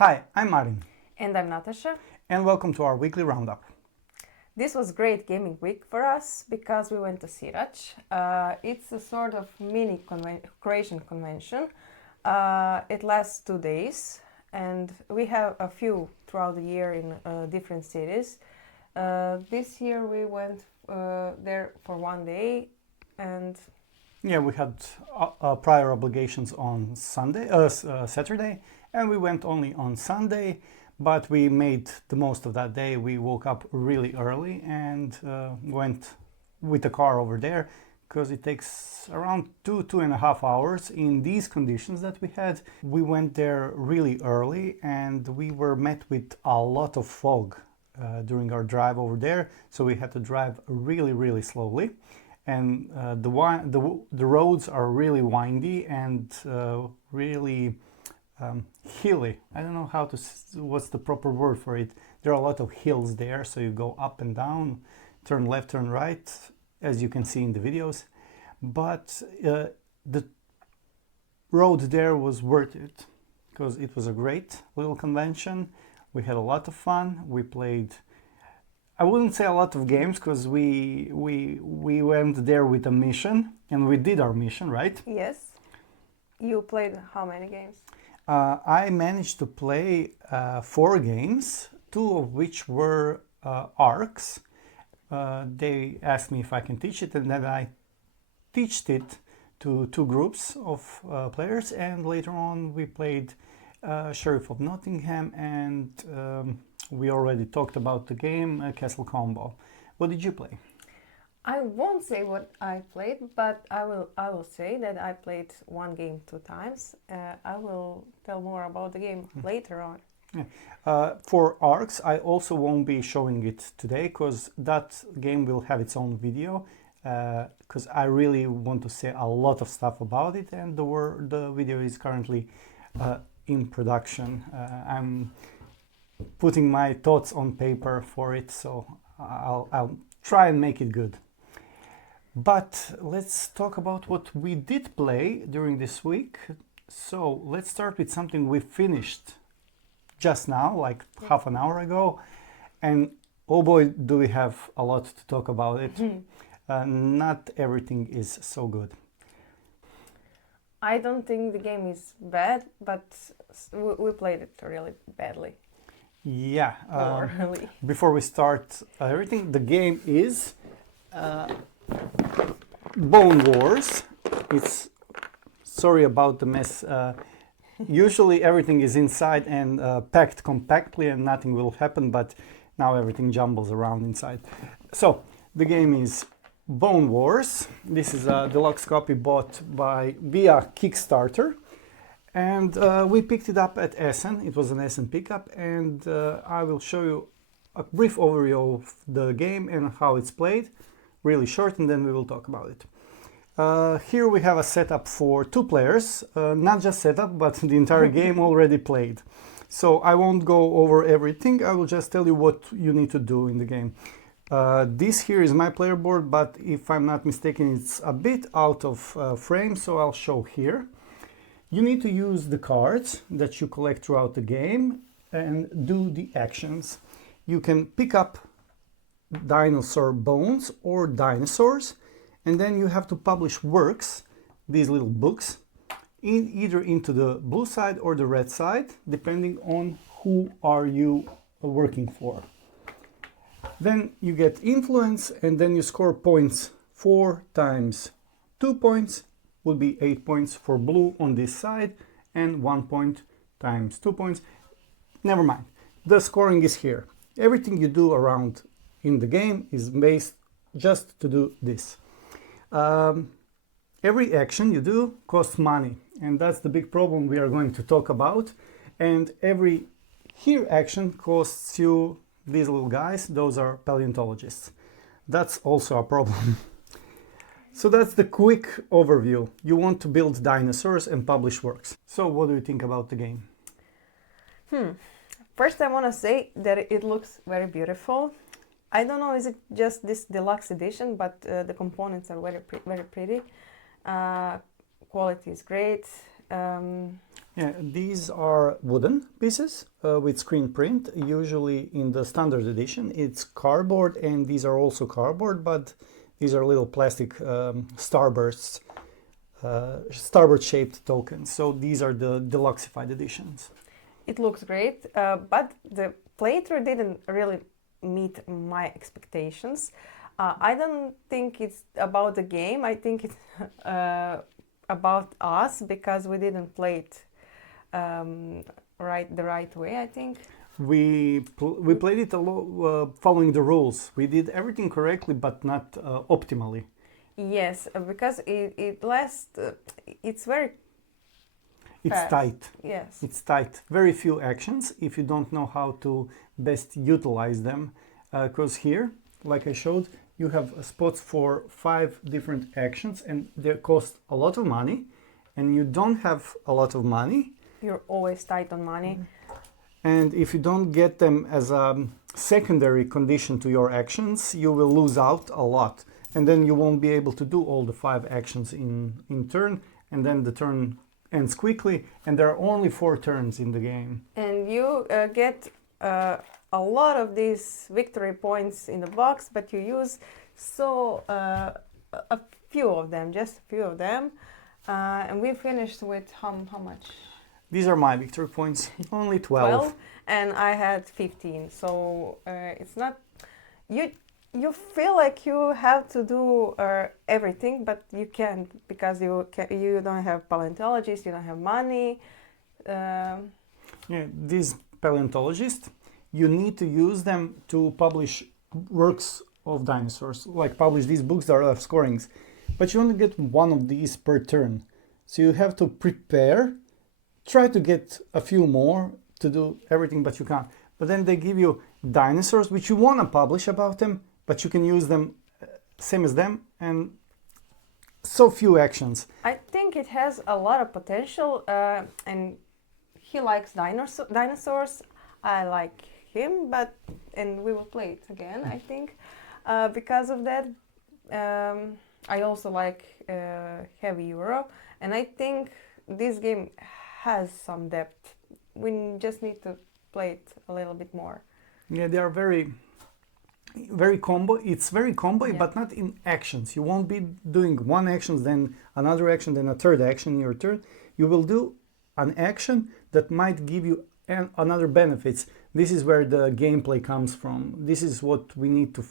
Hi, I'm Martin. And I'm Natasha. And welcome to our weekly roundup. This was great gaming week for us because we went to Sirač. It's a sort of mini Croatian convention. It lasts 2 days and we have a few throughout the year in different cities. This year we went there for 1 day and... Yeah, we had prior obligations on Saturday, and we went only on Sunday, but we made the most of that day. We woke up really early and went with the car over there because it takes around 2.5 hours in these conditions that we had. We went there really early and we were met with a lot of fog during our drive over there, so we had to drive really slowly. And the roads are really windy and really hilly. I don't know what's the proper word for it. There are a lot of hills there, so you go up and down, turn left, turn right, as you can see in the videos. But the road there was worth it because it was a great little convention. We had a lot of fun. We played, I wouldn't say a lot of games because we went there with a mission and we did our mission, right? Yes. You played how many games? I managed to play 4 games, 2 of which were arcs. They asked me if I can teach it, and then I taught it to 2 groups of players, and later on we played Sherriff of Nothingham, and we already talked about the game Castle Combo. What did you play? I won't say what I played, but I will say that I played 1 game 2 times. I will tell more about the game later on. Yeah. For arcs, I also won't be showing it today because that game will have its own video. Because I really want to say a lot of stuff about it, and the video is currently in production. I'm putting my thoughts on paper for it, so I'll try and make it good. But let's talk about what we did play during this week. So let's start with something we finished just now, like half an hour ago. And oh boy, do we have a lot to talk about it. Not everything is so good. I don't think the game is bad, but we played it really badly. Yeah. Poorly. Before we start everything, the game is Bone Wars. It's sorry about the mess. Usually everything is inside and packed compactly and nothing will happen, but now everything jumbles around inside. So the game is Bone Wars. This is a deluxe copy bought via Kickstarter, and we picked it up at Essen. It was an Essen pickup, and I will show you a brief overview of the game and how it's played, really short, and then we will talk about it. Here we have a setup for 2 players, not just setup, but the entire game already played. So I won't go over everything, I will just tell you what you need to do in the game. This here is my player board, but if I'm not mistaken, it's a bit out of frame, so I'll show here. You need to use the cards that you collect throughout the game and do the actions. You can pick up dinosaur bones or dinosaurs, and then you have to publish works, these little books, either into the blue side or the red side, depending on who are you working for. Then you get influence, and then you score points. 4 times 2 points will be 8 points for blue on this side, and 1 point times 2 points. Never mind. The scoring is here. Everything you do around in the game is based just to do this. Every action you do costs money, and that's the big problem we are going to talk about. And every here action costs you these little guys. Those are paleontologists. That's also a problem. So that's the quick overview. You want to build dinosaurs and publish works. So what do you think about the game? First I want to say that it looks very beautiful. I don't know, is it just this deluxe edition, but the components are very pretty. Quality is great. Yeah, these are wooden pieces with screen print. Usually in the standard edition, it's cardboard, and these are also cardboard, but these are little plastic starbursts, starboard shaped tokens. So these are the deluxeified editions. It looks great, but the playthrough didn't really meet my expectations. I don't think it's about the game. I think it's about us because we didn't play it the right way, I think. We played it following the rules. We did everything correctly, but not optimally. Yes, because it lasts. It's very It's fast. tight. Yes. It's tight. Very few actions if you don't know how to best utilize them. Because here, like I showed, you have spots for 5 different actions, and they cost a lot of money. And you don't have a lot of money. You're always tight on money. And if you don't get them as a secondary condition to your actions, you will lose out a lot. And then you won't be able to do all the 5 actions in turn. And then the turn ends quickly. And there are only 4 turns in the game. And you get a lot of these victory points in the box, but you use a few of them, just a few of them. And we finished with how much? These are my victory points. Only 12. And I had 15. So it's not you feel like you have to do everything, but you can't because you don't have paleontologists, you don't have money. Yeah, these paleontologists, you need to use them to publish works of dinosaurs, like publish these books that are scorings. But you only get one of these per turn. So you have to prepare, try to get a few more to do everything, but you can't. But then they give you dinosaurs, which you want to publish about them, but you can use them same as them, and so few actions. I think it has a lot of potential, and he likes dinosaurs. I like him, and we will play it again, I think. Because of that, I also like heavy Euro, and I think this game has some depth. We just need to play it a little bit more. Yeah, they are very combo. It's very combo, Yeah. but not in actions. You won't be doing one action, then another action, then a third action in your turn. You will do an action that might give you another benefits. This is where the gameplay comes from. This is what we need to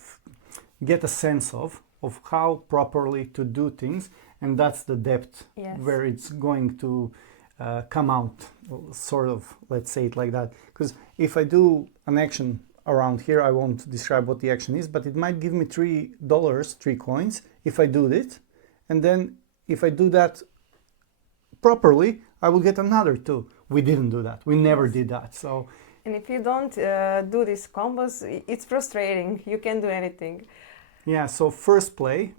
get a sense of how properly to do things, and that's the depth. Yes. Where it's going to come out, sort of, let's say it like that. Because if I do an action around here, I won't describe what the action is, but it might give me $3, 3 coins if I do it, and then if I do that properly, I will get another 2. We didn't do that. We never did that. So. And if you don't do these combos, it's frustrating. You can't do anything. Yeah, so first play,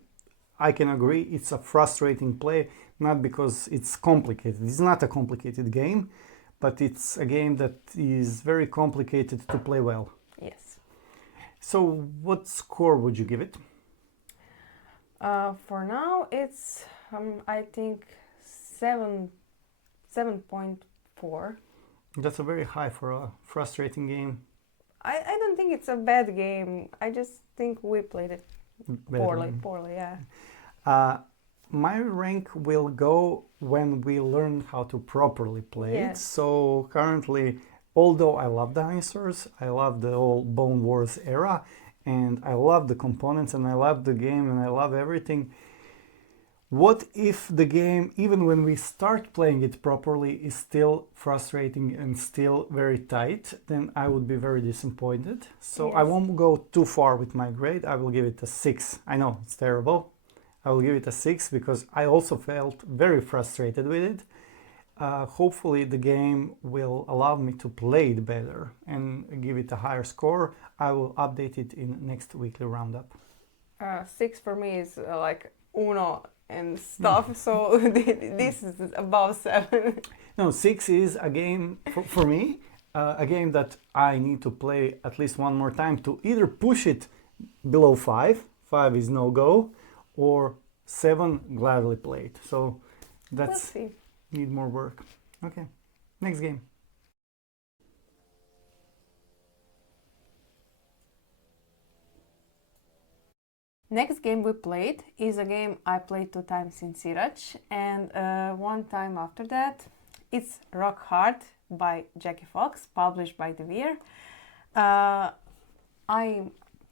I can agree, it's a frustrating play, not because it's complicated. It's not a complicated game, but it's a game that is very complicated to play well. Yes. So what score would you give it? For now, it's, I think, 7.4. That's a very high for a frustrating game. I don't think it's a bad game. I just think we played it poorly, yeah. My rank will go when we learn how to properly play it. Yes. So currently, although I love dinosaurs, I love the old Bone Wars era, and I love the components, and I love the game, and I love everything. What if the game, even when we start playing it properly, is still frustrating and still very tight? Then I would be very disappointed. So Yes. I won't go too far with my grade. I will give it a 6. I know, it's terrible. I will give it a 6 because I also felt very frustrated with it. Hopefully the game will allow me to play it better and give it a higher score. I will update it in next weekly roundup. 6 for me is like Uno and stuff, so this is above 7. No, 6 is a game for me, a game that I need to play at least one more time to either push it below 5. 5 is no go, or 7 gladly played. So We'll that's see. need more work. Okay. Next game. Next game we played is a game I played 2 times in Sirač, and 1 time after that. It's Rock Hard by Jackie Fox, published by De Beer. I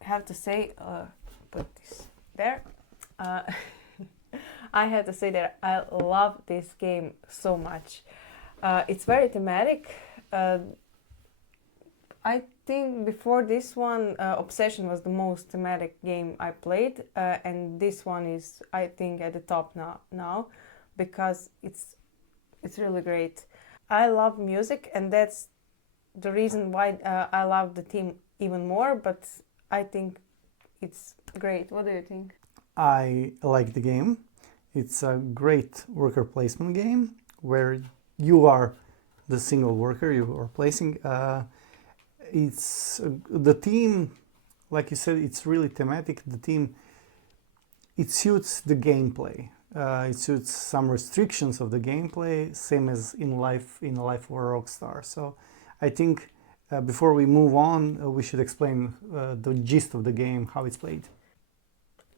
have to say, put this there. I have to say that I love this game so much. It's very thematic. I think before this one, Obsession was the most thematic game I played, and this one is, I think, at the top now because it's really great. I love music, and that's the reason why I love the team even more, but I think it's great. What do you think? I like the game. It's a great worker placement game where you are the single worker you are placing. It's the team, like you said, it's really thematic. The team, it suits the gameplay. It suits some restrictions of the gameplay, same as in life of a rockstar. So I think before we move on, we should explain the gist of the game, how it's played.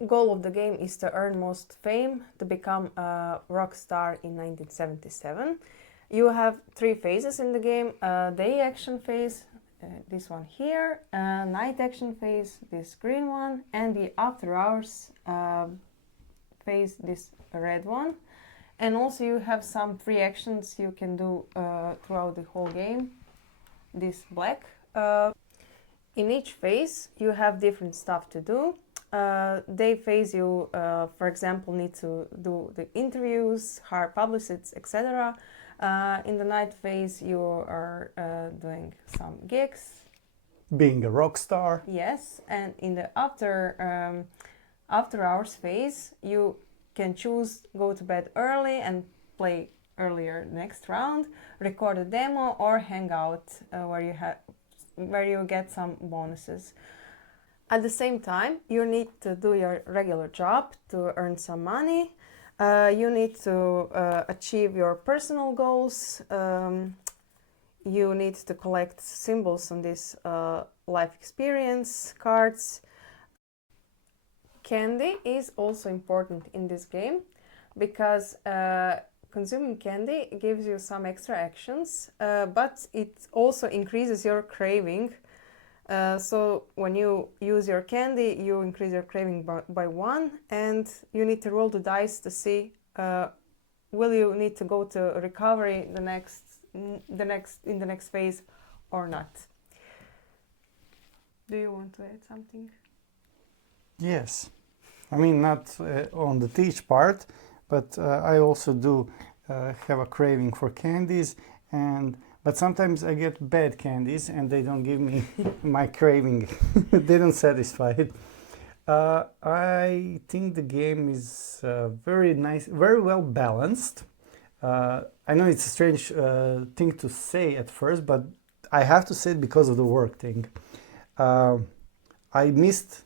Goal of the game is to earn most fame, to become a rock star in 1977. You have 3 phases in the game: day action phase, this one here, night action phase, this green one, and the after hours phase, this red one. And also you have some free actions you can do throughout the whole game, this black. In each phase you have different stuff to do. Day phase you, for example, need to do the interviews, hire publicists, etc. In the night phase you are doing some gigs. Being a rock star. Yes, and in the after hours phase you can choose go to bed early and play earlier next round, record a demo, or hang out where you get some bonuses. At the same time, you need to do your regular job to earn some money. You need to achieve your personal goals. You need to collect symbols on this life experience cards. Candy is also important in this game because consuming candy gives you some extra actions, but it also increases your craving. So when you use your candy, you increase your craving by 1, and you need to roll the dice to see will you need to go to recovery in the next phase or not. Do you want to add something? Yes. I mean, not on the teach part, but I also do have a craving for candies, but sometimes I get bad candies and they don't give me my craving. They don't satisfy it. I think the game is very nice, very well balanced. I know it's a strange thing to say at first, but I have to say it because of the work thing. I missed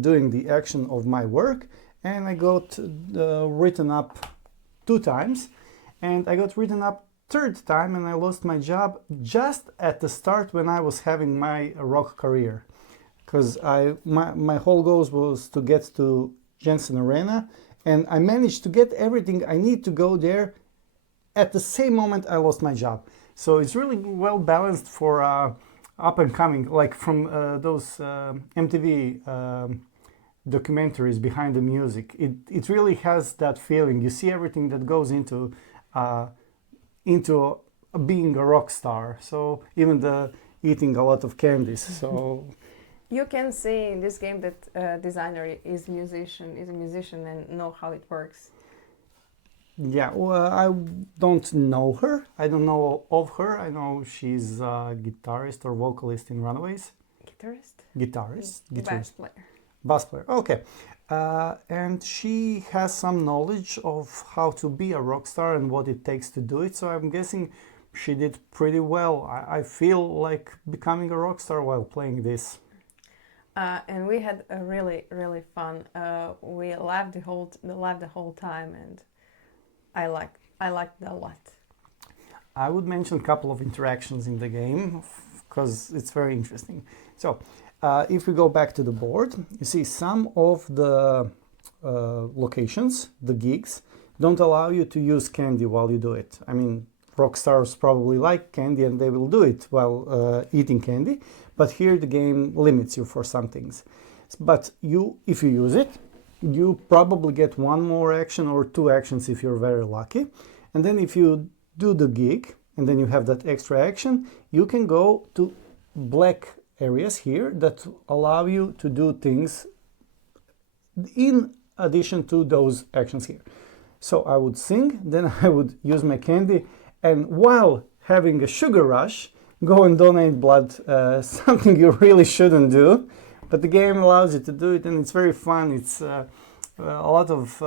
doing the action of my work, and I got written up 2 times, and I got written up 3rd time, and I lost my job just at the start when I was having my rock career, because my whole goal was to get to Jensen Arena, and I managed to get everything I need to go there. At the same moment I lost my job, so it's really well balanced for up and coming, like from those MTV documentaries behind the music. It really has that feeling. You see everything that goes into being a rock star. So even the eating a lot of candies. So you can see in this game that designer is a musician and know how it works. Yeah, well, I don't know her. I don't know of her. I know she's a guitarist or vocalist in Runaways. Guitarist. Bass player. Okay. And she has some knowledge of how to be a rock star and what it takes to do it. So I'm guessing she did pretty well. I feel like becoming a rock star while playing this. And we had a really, really fun. We laughed the whole time, and I liked it a lot. I would mention a couple of interactions in the game because it's very interesting. So, if we go back to the board, you see some of the locations, the gigs, don't allow you to use candy while you do it. I mean, rock stars probably like candy and they will do it while eating candy, but here the game limits you for some things. But if you use it, you probably get one more action or two actions if you're very lucky. And then if you do the gig and then you have that extra action, you can go to black areas here that allow you to do things in addition to those actions here. So I would sing, then I would use my candy, and while having a sugar rush, go and donate blood, something you really shouldn't do, but the game allows you to do it, and it's very fun. It's a lot of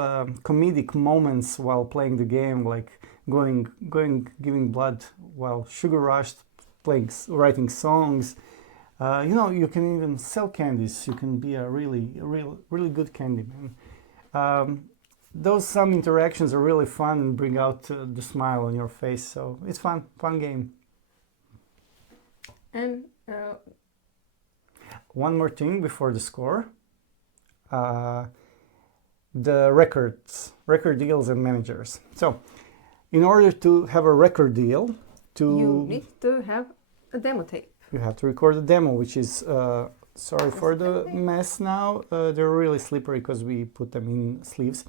comedic moments while playing the game, like giving blood while sugar rushed, writing songs. You can even sell candies. You can be a really good candy man. Those some interactions are really fun and bring out the smile on your face. So it's fun game. And one more thing before the score. The record deals and managers. So in order to have a record deal, you need to have a demo tape. You have to record a demo, which is, sorry for the mess now, they're really slippery because we put them in sleeves.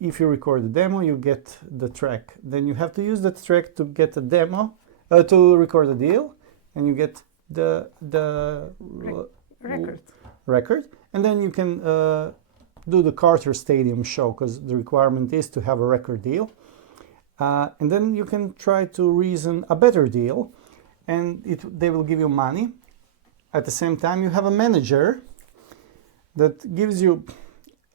If you record the demo, you get the track. Then you have to use that track to get the demo, to record the deal, and you get the record. And then you can do the Carter Stadium show, because the requirement is to have a record deal. And then you can try to reason a better deal, and they will give you money. At the same time, you have a manager that gives you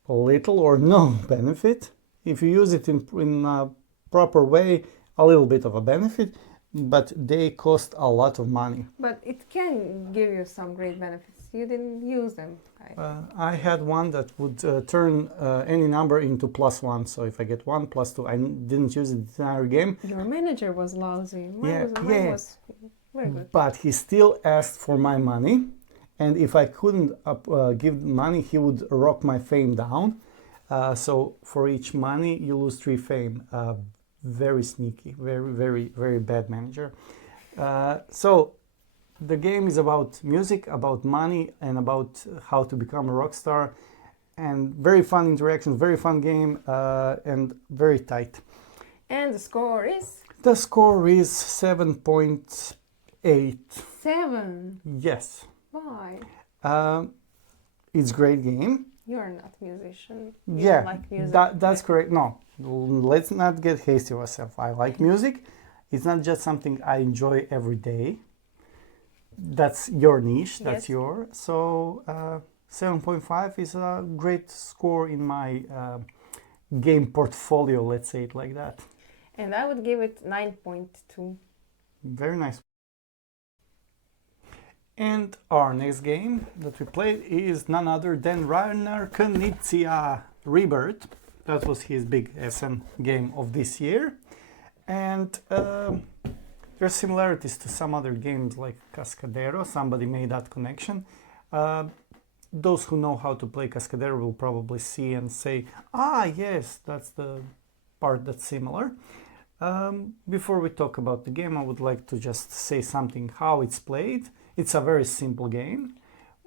little or no benefit. If you use it in a proper way, a little bit of a benefit, but they cost a lot of money. But it can give you some great benefits. You didn't use them. I had one that would turn any number into +1. So if I get 1 +2, I didn't use it the entire game. Your manager was lousy. Mine was very good. But he still asked for my money. And if I couldn't give money, he would rock my fame down. So for each money, you lose 3 fame. Very sneaky, very bad manager. So the game is about music, about money, and about how to become a rock star. And very fun interactions, very fun game, and very tight. And the score is? The score is 7.8. 7? Yes. Why? It's a great game. You're not a musician. You don't like music. That's correct. No, let's not get hasty of ourselves. I like music. It's not just something I enjoy every day. That's your niche. That's yours. So 7.5 is a great score in my game portfolio. Let's say it like that. And I would give it 9.2. Very nice. And our next game that we played is none other than Rainer Knizia Rebirth. That was his big SN game of this year. And there are similarities to some other games like Cascadero. Somebody made that connection. Those who know how to play Cascadero will probably see and say, yes, that's the part that's similar. Before we talk about the game, I would like to just say something how it's played. It's a very simple game.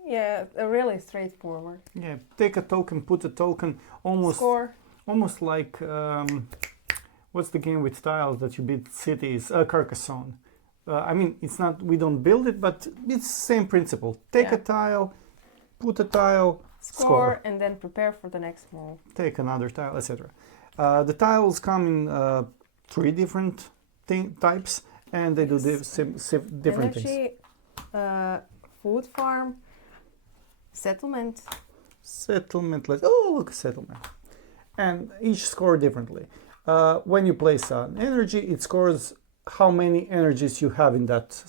Yeah, really straightforward. Yeah, take a token, put a token, almost score. Almost like what's the game with tiles that you build cities? Carcassonne. I mean, it's not. We don't build it, but it's the same principle. Take a tile, put a tile, score, and then prepare for the next move. Take another tile, etc. The tiles come in 3 different types, and they do different things. Food farm, settlement. Settlement, look, settlement. And each score differently. When you place an energy, it scores how many energies you have in that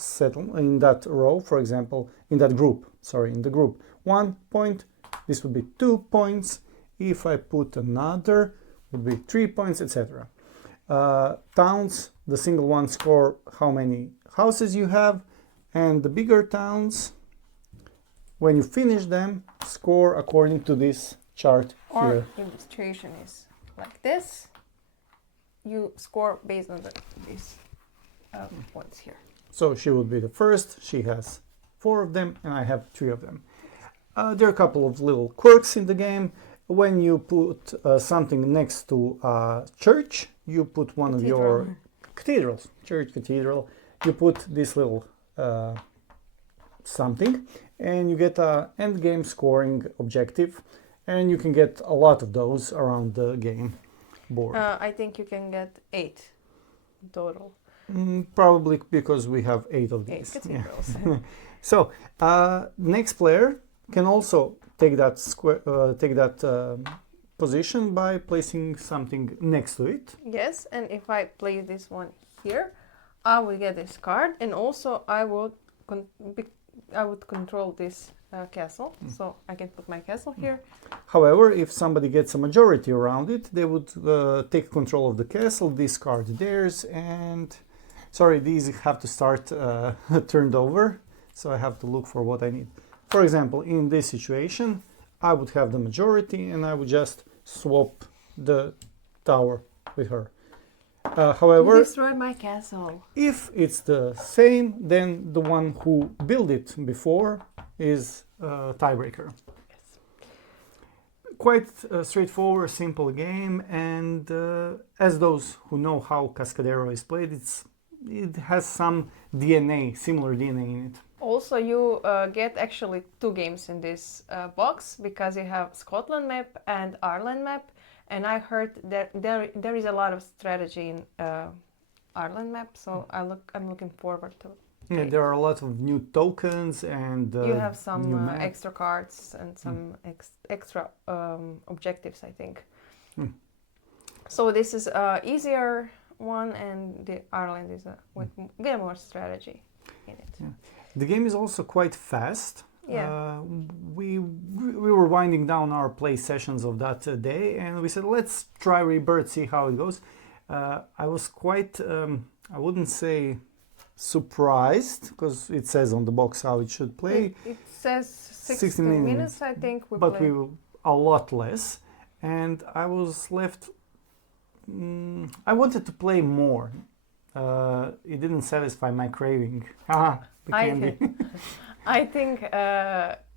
in that row, for example, in that group. In the group. 1 point, this would be 2 points. If I put another, it would be 3 points, etc. Towns, the single ones score how many houses you have, and the bigger towns, when you finish them, score according to this chart Or here. illustration is like this. You score based on these points here. So she would be the first. She has 4 of them, and I have 3 of them. There are a couple of little quirks in the game. When you put something next to a church, you put one of your cathedrals, church cathedral. You put this little something, and you get a end game scoring objective, and you can get a lot of those around the game board. I think you can get 8 total. Probably because we have 8 of 8 these. cathedrals. So next player can also take that position by placing something next to it. Yes, and if I place this one here, I will get this card, and also I would control this castle, so I can put my castle here. However, if somebody gets a majority around it, they would take control of the castle, discard theirs, and sorry, these have to start turned over, so I have to look for what I need. For example, in this situation, I would have the majority, and I would just swap the tower with her. However, You destroyed my castle. if it's the same, then the one who built it before is tiebreaker. Yes. Quite a straightforward, simple game, and as those who know how Cascadero is played, it has some DNA, similar DNA in it. Also, you get actually 2 games in this box, because you have Scotland map and Ireland map, and I heard that there is a lot of strategy in Ireland map, so I'm looking forward to it. Yeah, there are a lot of new tokens, and You have new some map. extra cards and some extra objectives, I think. So this is easier one, and the Ireland is with get more strategy in it. Yeah. The game is also quite fast. Yeah. We were winding down our play sessions of that day, and we said, let's try Rebirth, see how it goes. I was quite, I wouldn't say surprised, because it says on the box how it should play. It says 16 16 minutes, I think. But we were a lot less, and I was left. I wanted to play more. It didn't satisfy my craving. The candy. I think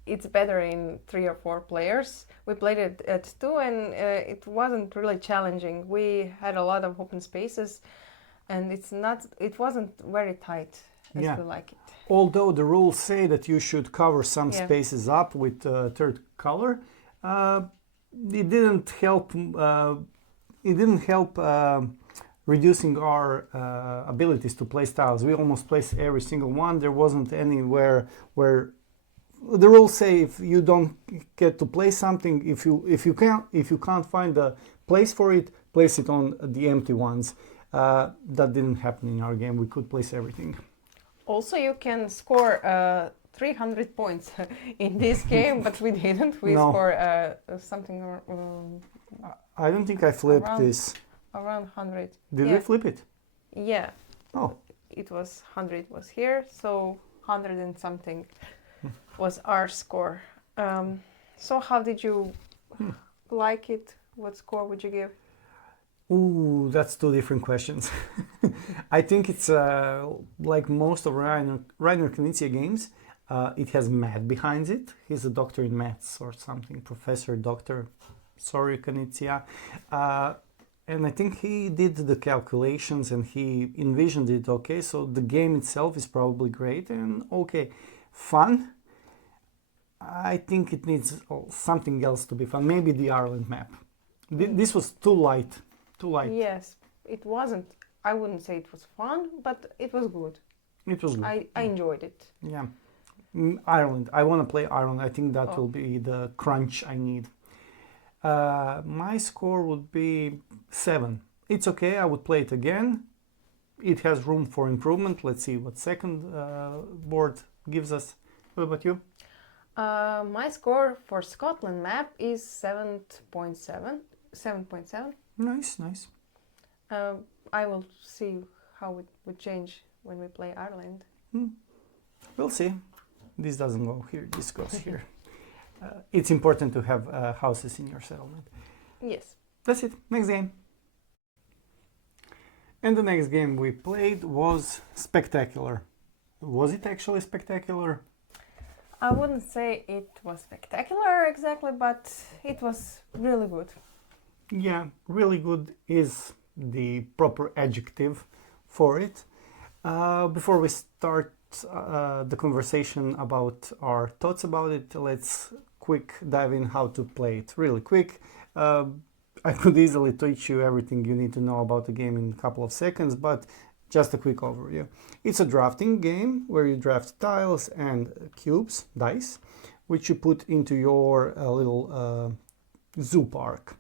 it's better in 3 or 4 players. We played it at 2, and it wasn't really challenging. We had a lot of open spaces, and it wasn't very tight as we like it. Although the rules say that you should cover some spaces up with third color, it didn't help. Reducing our abilities to play styles. We almost placed every single one. There wasn't anywhere where the rules say if you don't get to play something, if you can't find a place for it, place it on the empty ones. That didn't happen in our game. We could place everything. Also, you can score 300 points in this game, but we didn't. We scored something. I don't think I flipped this. Around 100. Did we flip it? Yeah. Oh. It was 100 was here, so 100 and something was our score. So how did you like it? What score would you give? Ooh, that's 2 different questions. I think it's like most of Rainer Knizia games, it has math behind it. He's a doctor in maths or something, professor, doctor. Sorry, Knizia. And I think he did the calculations and he envisioned it okay. So the game itself is probably great and okay. Fun. I think it needs something else to be fun. Maybe the Ireland map. This was too light. Too light. Yes, it wasn't. I wouldn't say it was fun, but it was good. It was good. I enjoyed it. Yeah. Ireland. I want to play Ireland. I think that will be the crunch I need. My score would be 7. It's okay, I would play it again. It has room for improvement. Let's see what second board gives us. What about you? My score for Scotland map is 7.7. 7.7. Nice, nice. I will see how it would change when we play Ireland. We'll see. This doesn't go here, this goes here. It's important to have houses in your settlement. Yes. That's it. Next game. And the next game we played was Spectacular. Was it actually spectacular? I wouldn't say it was spectacular exactly, but it was really good. Yeah, really good is the proper adjective for it. Before we start the conversation about our thoughts about it, let's quick dive in how to play it really quick. I could easily teach you everything you need to know about the game in a couple of seconds, but just a quick overview. It's a drafting game where you draft tiles and cubes, dice, which you put into your little zoo park.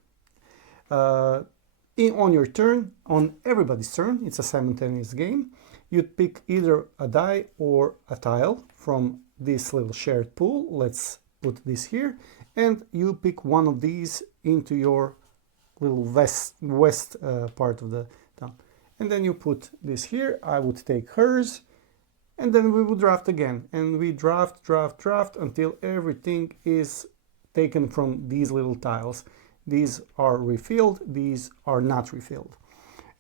On your turn, on everybody's turn, it's a simultaneous game. You'd pick either a die or a tile from this little shared pool. Let's put this here. And you pick one of these into your little west part of the town. And then you put this here. I would take hers. And then we would draft again. And we draft until everything is taken from these little tiles. These are refilled, these are not refilled.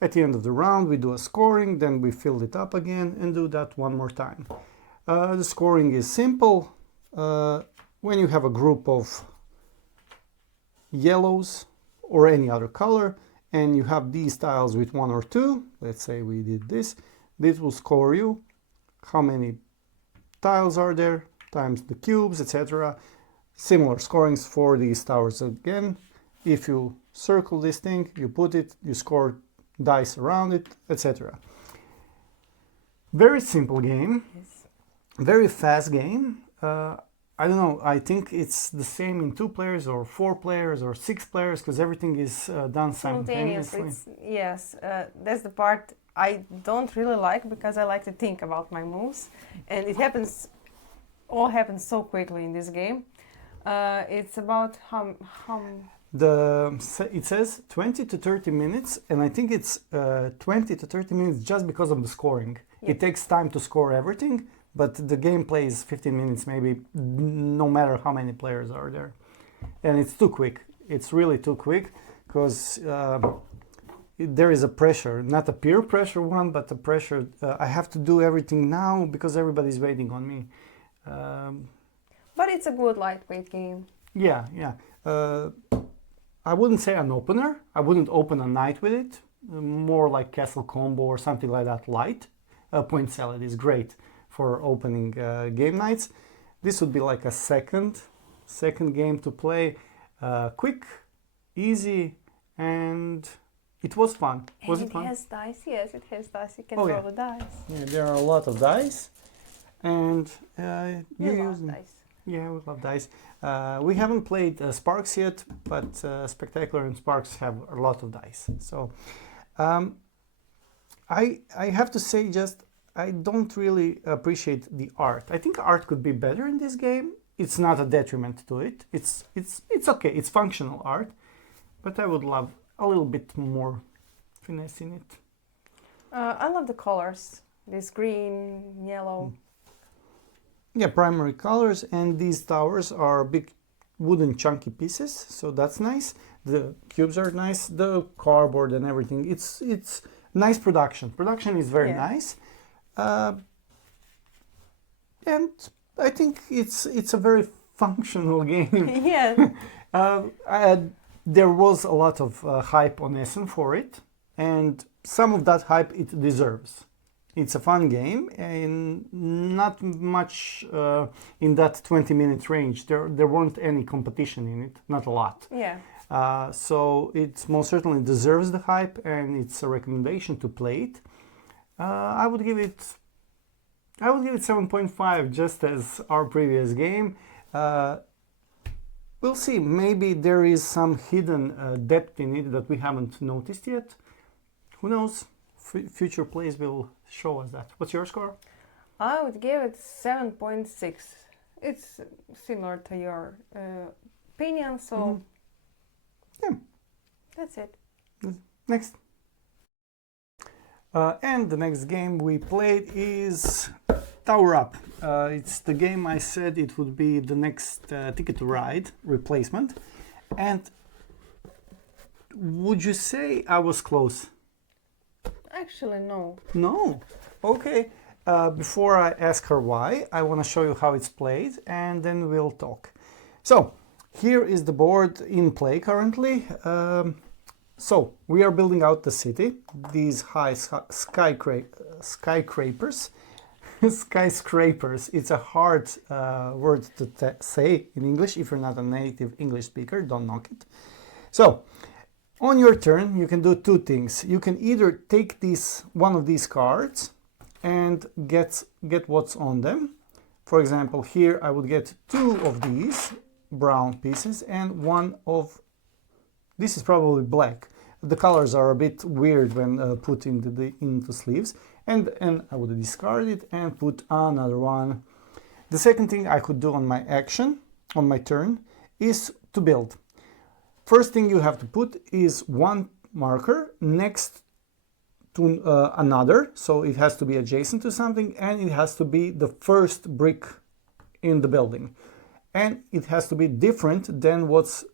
At the end of the round, we do a scoring, then we fill it up again and do that one more time. The scoring is simple. When you have a group of yellows or any other color, and you have these tiles with 1 or 2, let's say we did this will score you how many tiles are there, times the cubes, etc. Similar scorings for these towers again. If you circle this thing, you put it, you score dice around it, etc. Very simple game, Yes. very fast game. I don't know, I think it's the same in 2 players or 4 players or 6 players because everything is done simultaneously. Yes, that's the part I don't really like because I like to think about my moves, and it all happens so quickly in this game. It's about how It says 20 to 30 minutes, and I think it's 20 to 30 minutes just because of the scoring. Yep. It takes time to score everything, but the gameplay is 15 minutes maybe, no matter how many players are there. And it's too quick. It's really too quick because there is a pressure, not a peer pressure one, but a pressure. I have to do everything now because everybody's waiting on me. But it's a good lightweight game. Yeah. I wouldn't say an opener. I wouldn't open a night with it. More like Castle Combo or something like that light. Point Salad is great for opening game nights. This would be like a second game to play. Quick, easy, and it was fun. Was it fun? Has dice. Yes, it has dice. You can Oh, roll yeah. the dice. Yeah, there are a lot of dice, and you We use love them. dice. Yeah, we love dice. We haven't played Sparks yet, but Spectacular and Sparks have a lot of dice. So I have to say, just I don't really appreciate the art. I think art could be better in this game. It's not a detriment to it. It's okay. It's functional art, but I would love a little bit more finesse in it. I love the colors. This green, yellow. Yeah, primary colors, and these towers are big wooden chunky pieces, so that's nice. The cubes are nice, the cardboard and everything. It's nice production. Production is very nice, and I think it's a very functional game. Yeah. There was a lot of hype on Essen for it, and some of that hype it deserves. It's a fun game and not much in that 20-minute range. There weren't any competition in it, not a lot. Yeah. So it most certainly deserves the hype, and it's a recommendation to play it. I would give it 7.5, just as our previous game. We'll see. Maybe there is some hidden depth in it that we haven't noticed yet. Who knows? Future plays will show us that. What's your score? I would give it 7.6. It's similar to your opinion, so Yeah. that's it. Next. And the next game we played is Tower Up. It's the game I said it would be the next Ticket to Ride replacement. And would you say I was close? Actually, no. No? Okay. Before I ask her why, I want to show you how it's played and then we'll talk. So, here is the board in play currently. So, we are building out the city. These high skyscrapers. Skyscrapers. It's a hard word to say in English. If you're not a native English speaker, don't knock it. So, on your turn, you can do two things. You can either take one of these cards and get what's on them. For example, here I would get two of these brown pieces and one of, this is probably black. The colors are a bit weird when put into sleeves. And I would discard it and put another one. The second thing I could do on my action, on my turn, is to build. First thing you have to put is one marker next to another, so it has to be adjacent to something and it has to be the first brick in the building. And it has to be different than what's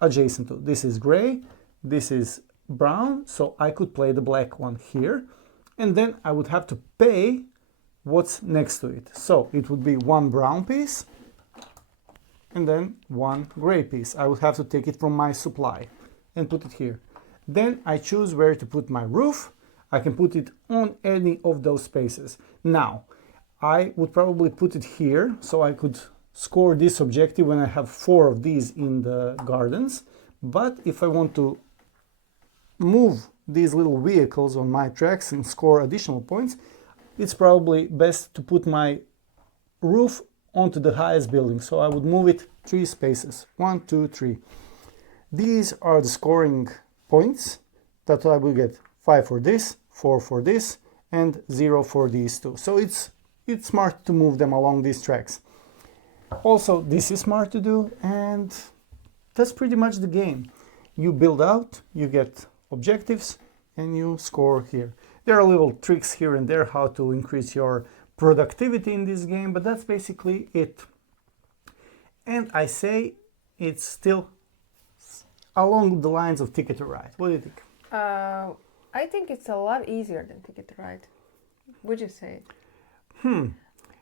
adjacent to. This is gray, this is brown, so I could play the black one here. And then I would have to pay what's next to it. So it would be one brown piece and then one gray piece. I would have to take it from my supply and put it here. Then I choose where to put my roof. I can put it on any of those spaces. Now, I would probably put it here so I could score this objective when I have 4 of these in the gardens. But if I want to move these little vehicles on my tracks and score additional points, it's probably best to put my roof onto the highest building. So I would move it 3 spaces. 1, 2, 3. These are the scoring points that I will get. 5 for this, 4 for this, and 0 for these two. So it's smart to move them along these tracks. Also, this is smart to do, and that's pretty much the game. You build out, you get objectives, and you score here. There are little tricks here and there how to increase your productivity in this game, but that's basically it. And I say it's still along the lines of Ticket to Ride. What do you think? I think it's a lot easier than Ticket to Ride. Would you say? And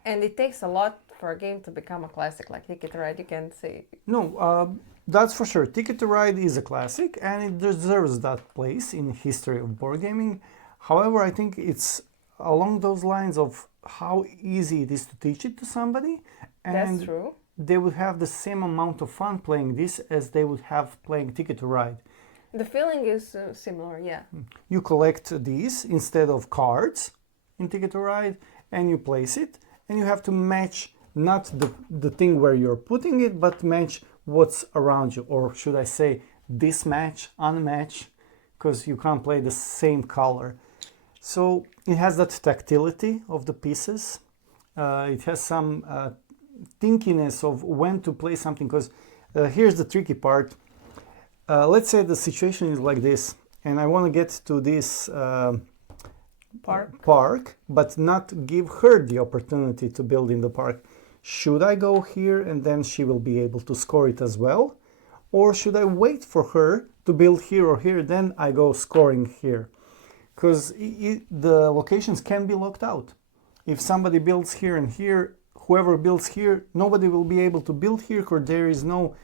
it takes a lot for a game to become a classic like Ticket to Ride, you can say. No, that's for sure. Ticket to Ride is a classic and it deserves that place in the history of board gaming. However, I think it's along those lines of how easy it is to teach it to somebody. And that's true. They would have the same amount of fun playing this as they would have playing Ticket to Ride. The feeling is similar, yeah. You collect these instead of cards in Ticket to Ride and you place it and you have to match not the thing where you're putting it, but match what's around you, or should I say dismatch, unmatch, because you can't play the same color. So it has that tactility of the pieces. It has some thinkiness of when to play something, because here's the tricky part. Let's say the situation is like this, and I want to get to this park, but not give her the opportunity to build in the park. Should I go here and then she will be able to score it as well? Or should I wait for her to build here or here, then I go scoring here? Because the locations can be locked out. If somebody builds here and here, whoever builds here, nobody will be able to build here because there is no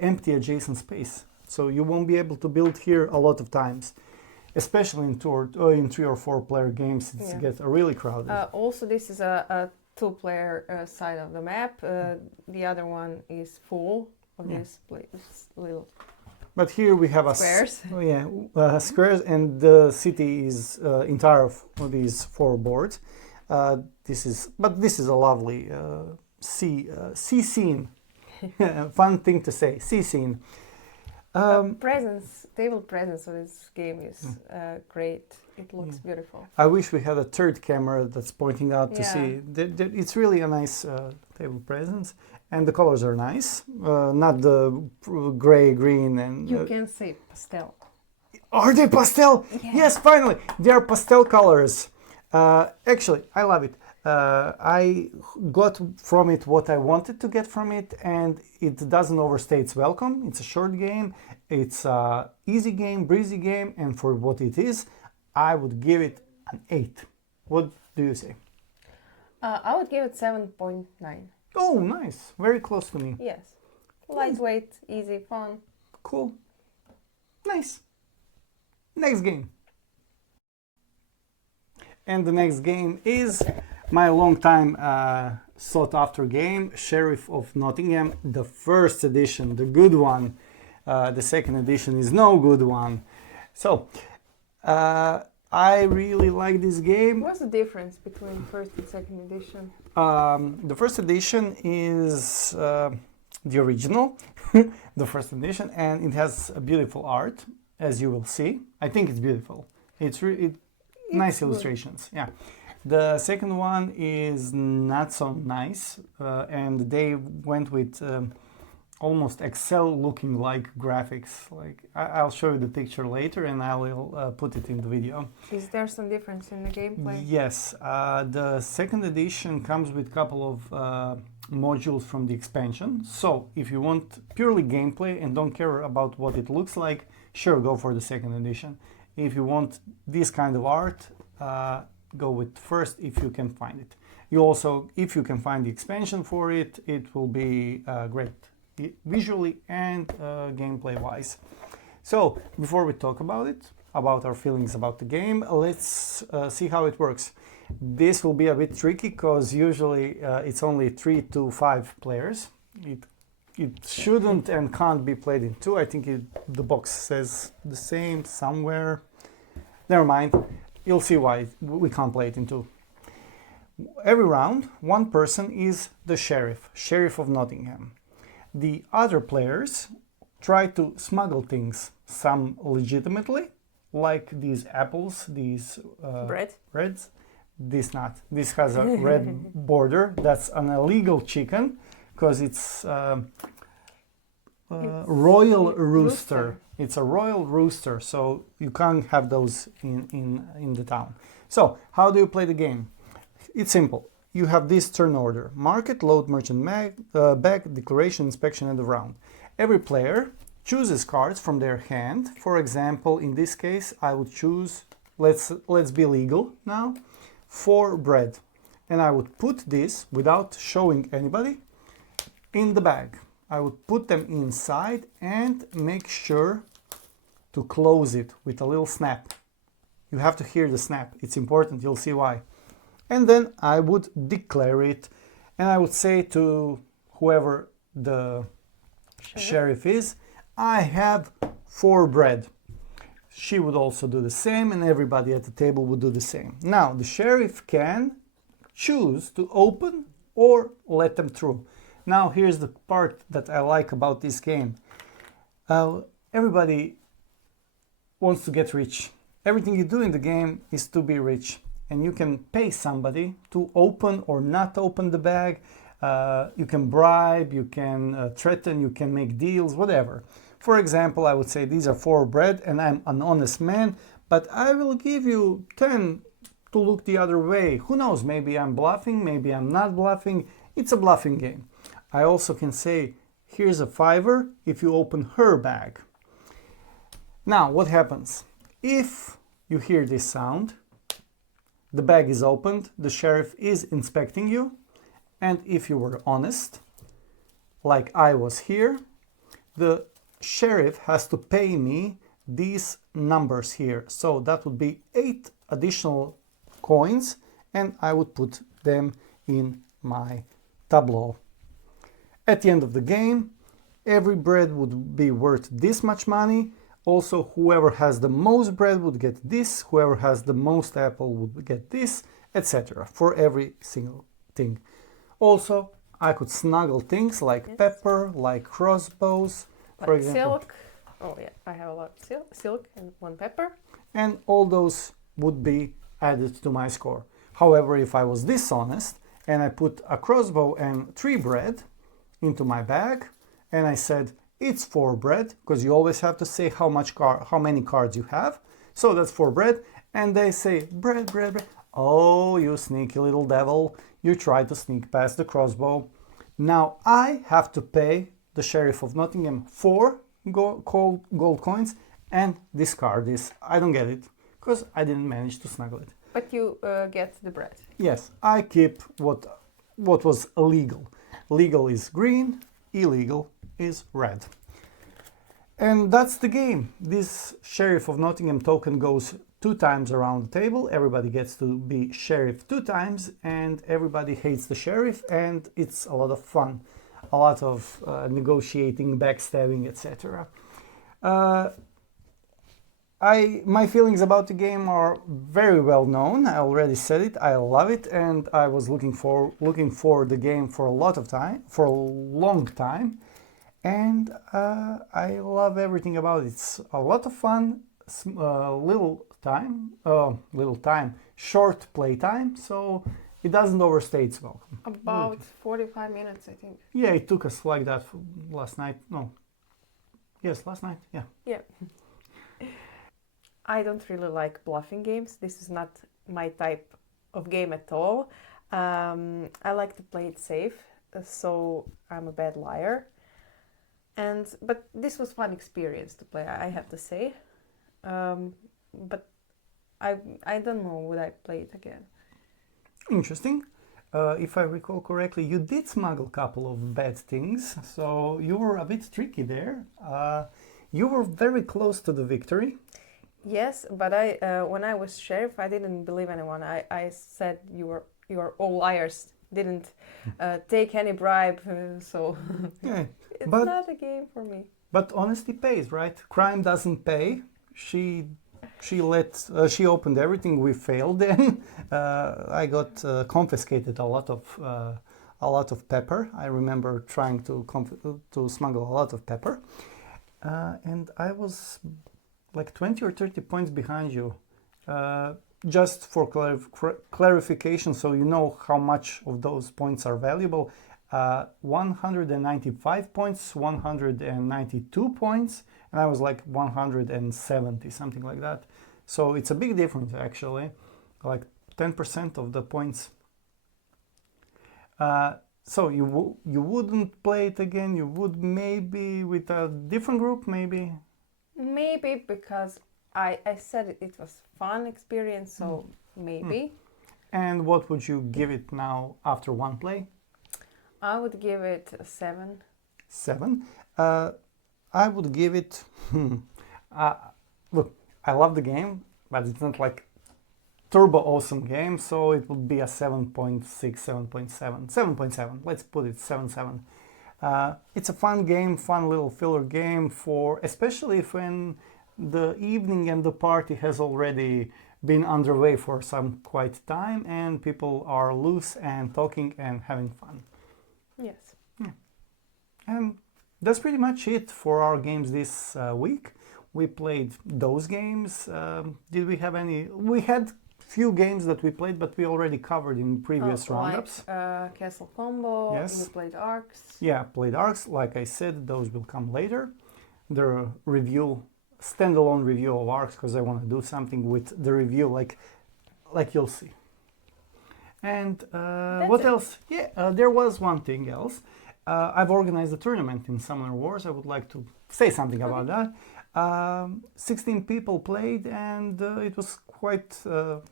empty adjacent space. So you won't be able to build here a lot of times. Especially in 3 or 4 player games, it gets really crowded. Also, this is a 2-player side of the map. The other one is full of these little. But here we have squares. Squares, and the city is entire of these 4 boards. This is a lovely sea scene. Fun thing to say, sea scene. Table presence of this game is great. It looks beautiful. I wish we had a third camera that's pointing out to see. It's really a nice table presence, and the colors are nice. Not the gray, green, and you can say pastel. Are they pastel? Yeah. Yes, finally! They are pastel colors. Actually, I love it. I got from it what I wanted to get from it, and it doesn't overstay its welcome. It's a short game, it's a easy game, breezy game, and for what it is, I would give it an 8. What do you say? I would give it 7.9. Oh, nice. Very close to me. Yes. Lightweight, easy, fun. Cool. Nice. Next game. And the next game is my long time sought after game, Sherriff of Nothingham, the first edition, the good one. The second edition is no good one. So, I really like this game. What's the difference between first and second edition? The first edition is the original, the first edition, and it has a beautiful art, as you will see. I think it's beautiful. It's nice good. illustrations. Yeah. The second one is not so nice, and they went with almost Excel looking like graphics. Like I'll show you the picture later, and I will put it in the video. Is there some difference in the gameplay? Yes, the second edition comes with a couple of modules from the expansion. So if you want purely gameplay and don't care about what it looks like, sure, go for the second edition. If you want this kind of art, go with first if you can find it. You also, if you can find the expansion for it, it will be great visually and gameplay wise. So before we talk about it, about our feelings about the game, let's see how it works. This will be a bit tricky because usually it's only 3 to 5 players. It shouldn't and can't be played in 2. I think the box says the same somewhere. Never mind. You'll see why we can't play it in 2. Every round, one person is the Sherriff of Nothingham. The other players try to smuggle things, some legitimately, like these apples, these breads. This not. This has a red border. That's an illegal chicken because it's royal rooster. It's a royal rooster, so you can't have those in the town. So how do you play the game? It's simple. You have this turn order: market, load, merchant bag, declaration, inspection, end of round. Every player chooses cards from their hand. For example, in this case, I would choose, let's be legal now, 4 bread. And I would put this, without showing anybody, in the bag. I would put them inside and make sure to close it with a little snap. You have to hear the snap. It's important. You'll see why. And then I would declare it, and I would say to whoever the sheriff is, I have 4 bread. She would also do the same, and everybody at the table would do the same. Now, the sheriff can choose to open or let them through. Now, here's the part that I like about this game. Everybody wants to get rich. Everything you do in the game is to be rich. And you can pay somebody to open or not open the bag. You can bribe, you can threaten, you can make deals, whatever. For example, I would say these are 4 bread and I'm an honest man, but I will give you 10 to look the other way. Who knows, maybe I'm bluffing, maybe I'm not bluffing. It's a bluffing game. I also can say, here's a $5 if you open her bag. Now, what happens? If you hear this sound, the bag is opened, the sheriff is inspecting you, and if you were honest, like I was here, the sheriff has to pay me these numbers here. So that would be 8 additional coins, and I would put them in my tableau. At the end of the game, every bread would be worth this much money. Also, whoever has the most bread would get this, whoever has the most apple would get this, etc. for every single thing. Also, I could snuggle things like pepper, like crossbows, like for example. Silk. Oh yeah, I have a lot of silk and 1 pepper. And all those would be added to my score. However, if I was dishonest and I put a crossbow and 3 bread into my bag, and I said, It's 4 bread, because you always have to say how many cards you have. So that's 4 bread, and they say bread, bread, bread. Oh, you sneaky little devil! You try to sneak past the crossbow. Now I have to pay the Sherriff of Nottingham 4 gold coins and discard this. I don't get it, because I didn't manage to snuggle it. But you get the bread. Yes, I keep what was illegal. Legal is green, illegal is red. And that's the game. This Sherriff of Nottingham token goes 2 times around the table. Everybody gets to be sheriff 2 times, and everybody hates the sheriff, and it's a lot of fun. A lot of negotiating, backstabbing, etc. My feelings about the game are very well known. I already said it. I love it, and I was looking for the game for a long time, and I love everything about it. It's a lot of fun, short play time, so it doesn't overstay its welcome. About 45 minutes, I think. Yeah, it took us like that last night. No. Yes, last night. Yeah. Yeah. I don't really like bluffing games. This is not my type of game at all. I like to play it safe, so I'm a bad liar. But this was fun experience to play, I have to say. But I don't know, would I play it again? Interesting. If I recall correctly, you did smuggle a couple of bad things, so you were a bit tricky there. You were very close to the victory. Yes, but when I was sheriff, I didn't believe anyone. I said you are all liars. Didn't take any bribe, so Yeah, it's not a game for me. But honesty pays, right? Crime doesn't pay. She opened everything. We failed. Then I got confiscated a lot of pepper. I remember trying to smuggle a lot of pepper, and I was like 20 or 30 points behind you. Just for clarification, so you know how much of those points are valuable. 195 points, 192 points, and I was like 170, something like that. So it's a big difference actually, like 10% of the points. So you wouldn't play it again? You would maybe with a different group, maybe? Maybe because I said it was fun experience, so maybe. And what would you give it now after one play? I would give it a 7. 7. I would give it. Look, I love the game, but it's not like turbo awesome game, so it would be a 7.6, 7.7, 7.7. Let's put it 7.7. It's a fun game, fun little filler game for, especially when the evening and the party has already been underway for some quite time and people are loose and talking and having fun. Yes. Yeah. And that's pretty much it for our games this week. We played those games. Did we have any? We had few games that we played, but we already covered in previous roundups. Like Castle Combo. Yes. You played Arcs. Yeah, played Arcs. Like I said, those will come later. The review, standalone review of Arcs, because I want to do something with the review, like you'll see. And what else? Yeah, there was one thing else. I've organized a tournament in Summoner Wars. I would like to say something about that. 16 people played, and it was quite a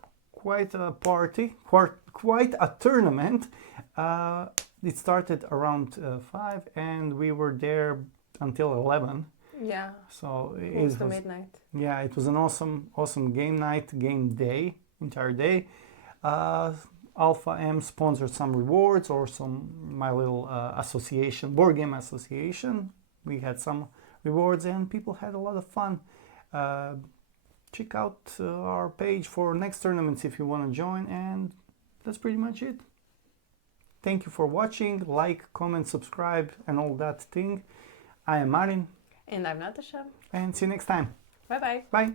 party, quite a tournament. It started around 5, and we were there until 11. Yeah. So it Close to was midnight. Yeah, it was an awesome game night, game day, entire day. Alpha M sponsored some rewards or my little association, board game association. We had some rewards and people had a lot of fun. Check out our page for next tournaments if you want to join, and that's pretty much it. Thank you for watching. Like, comment, subscribe, and all that thing. I am Marin. And I'm Natasha. And see you next time. Bye-bye. Bye.